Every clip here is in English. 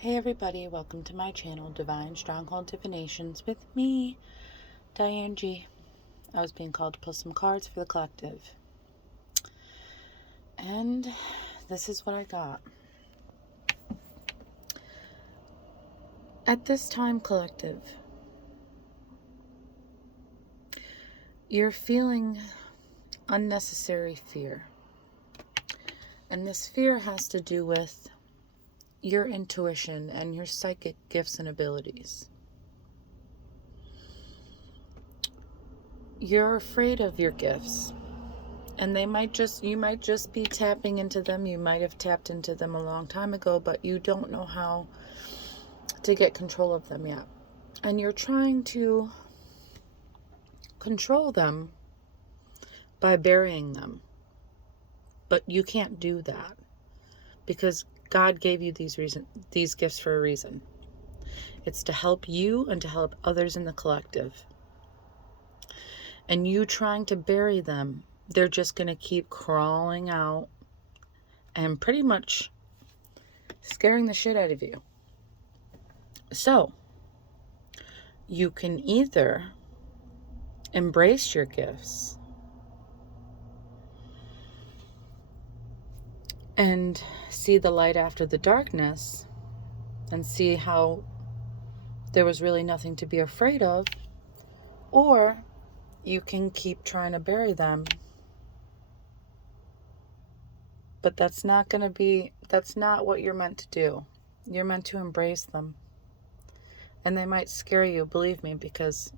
Hey everybody, welcome to my channel, Divine Stronghold Divinations, with me, Diane G. I was being called to pull some cards for the collective. And this is what I got. At this time, collective, you're feeling unnecessary fear. And this fear has to do with your intuition and your psychic gifts and abilities. You're afraid of your gifts. And you might just be tapping into them. You might have tapped into them a long time ago, but you don't know how to get control of them yet. And you're trying to control them by burying them. But you can't do that because God gave you these gifts for a reason. It's to help you and to help others in the collective. And you trying to bury them, they're just going to keep crawling out and pretty much scaring the shit out of you. So, you can either embrace your gifts and see the light after the darkness and see how there was really nothing to be afraid of, or you can keep trying to bury them. But that's not what you're meant to do. You're meant to embrace them. And they might scare you, believe me, because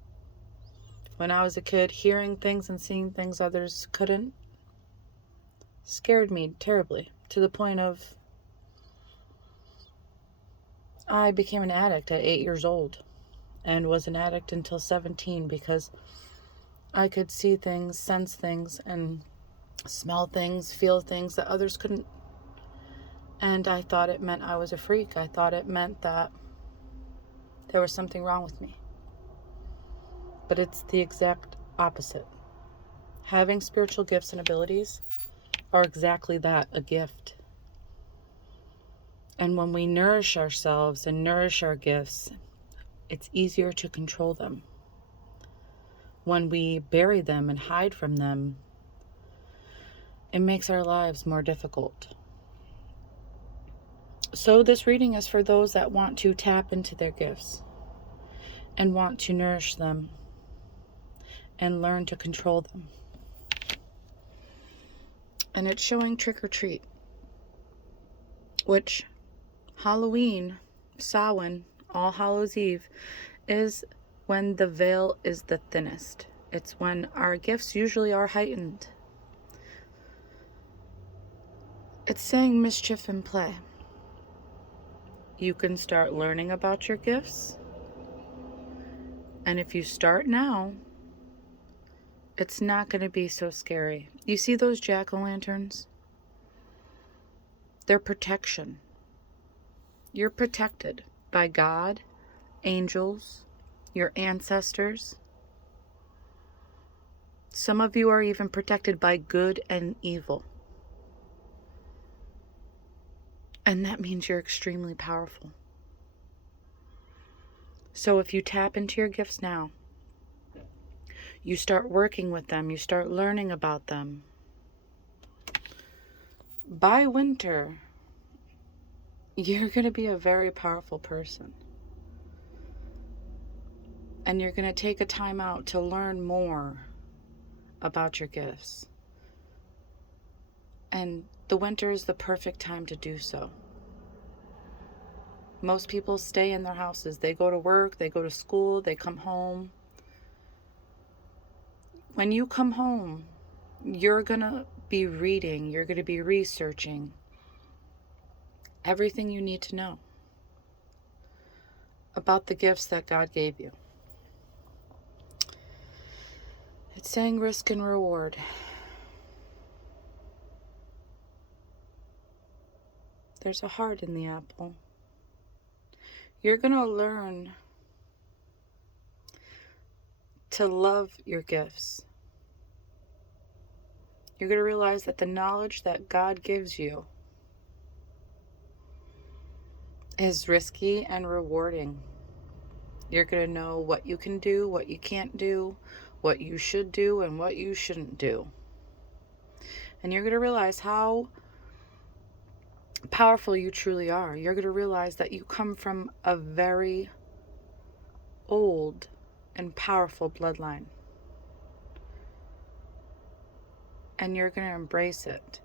when I was a kid, hearing things and seeing things others couldn't scared me terribly, to the point of I became an addict at 8 years old and was an addict until 17 because I could see things, sense things, and smell things, feel things that others couldn't. And I thought it meant I was a freak. I thought it meant that there was something wrong with me. But it's the exact opposite. Having spiritual gifts and abilities are exactly that, a gift. And when we nourish ourselves and nourish our gifts, it's easier to control them. When we bury them and hide from them, it makes our lives more difficult. So this reading is for those that want to tap into their gifts and want to nourish them and learn to control them. And it's showing trick or treat, which Halloween, Samhain, All Hallows Eve, is when the veil is the thinnest. It's when our gifts usually are heightened. It's saying mischief and play. You can start learning about your gifts. And if you start now, it's not going to be so scary. You see those jack-o'-lanterns? They're protection. You're protected by God, angels, your ancestors. Some of you are even protected by good and evil. And that means you're extremely powerful. So if you tap into your gifts now, you start working with them, you start learning about them. By winter, you're going to be a very powerful person. And you're going to take a time out to learn more about your gifts. And the winter is the perfect time to do so. Most people stay in their houses. They go to work, they go to school, they come home. When you come home, you're going to be reading, you're going to be researching everything you need to know about the gifts that God gave you. It's saying risk and reward. There's a heart in the apple. You're going to learn to love your gifts. You're going to realize that the knowledge that God gives you is risky and rewarding. You're going to know what you can do, what you can't do, what you should do, and what you shouldn't do. And you're going to realize how powerful you truly are. You're going to realize that you come from a very old and powerful bloodline. And you're going to embrace it.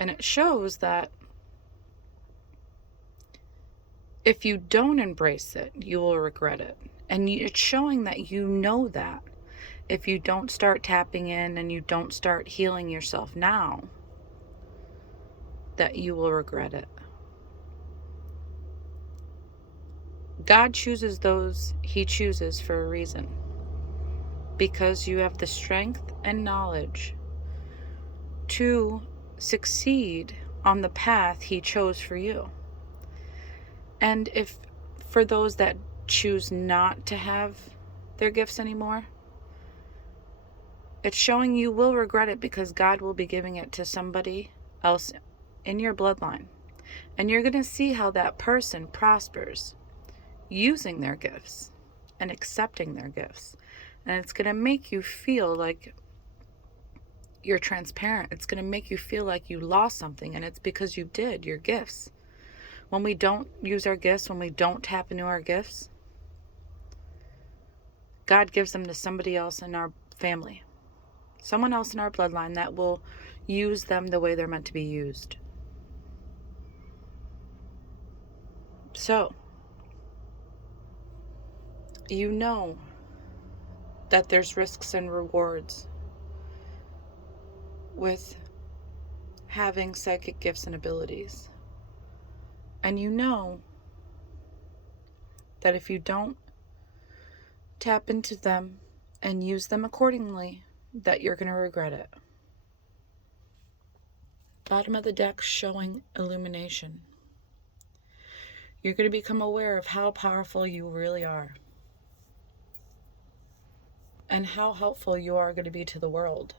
And it shows that if you don't embrace it, you will regret it. And it's showing that you know that. If you don't start tapping in and you don't start healing yourself now, that you will regret it. God chooses those He chooses for a reason. Because you have the strength and knowledge to succeed on the path He chose for you. And if for those that choose not to have their gifts anymore, it's showing you will regret it, because God will be giving it to somebody else in your bloodline. And you're going to see how that person prospers using their gifts and accepting their gifts. And it's going to make you feel like you're transparent. It's going to make you feel like you lost something, and it's because you did, your gifts. When we don't use our gifts, when we don't tap into our gifts, God gives them to somebody else in our family, someone else in our bloodline that will use them the way they're meant to be used. So, you know that there's risks and rewards with having psychic gifts and abilities. And you know that if you don't tap into them and use them accordingly, that you're going to regret it. Bottom of the deck showing illumination. You're going to become aware of how powerful you really are. And how helpful you are going to be to the world.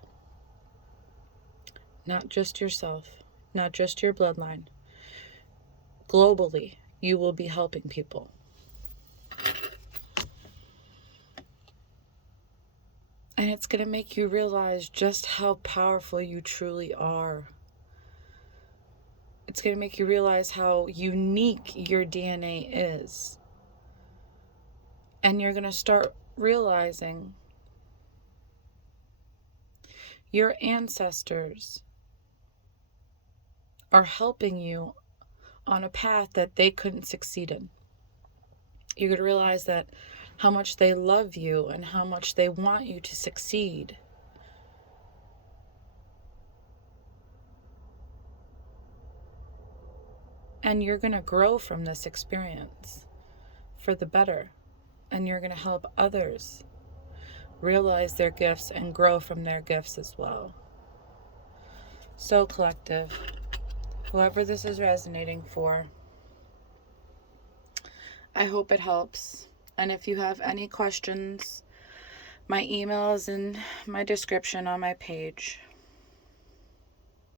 Not just yourself, not just your bloodline. Globally, you will be helping people. And it's going to make you realize just how powerful you truly are. It's going to make you realize how unique your DNA is. And you're going to start realizing your ancestors are helping you on a path that they couldn't succeed in. You're going to realize that how much they love you and how much they want you to succeed. And you're going to grow from this experience for the better. And you're going to help others realize their gifts and grow from their gifts as well. So, collective, whoever this is resonating for, I hope it helps. And if you have any questions, my email is in my description on my page.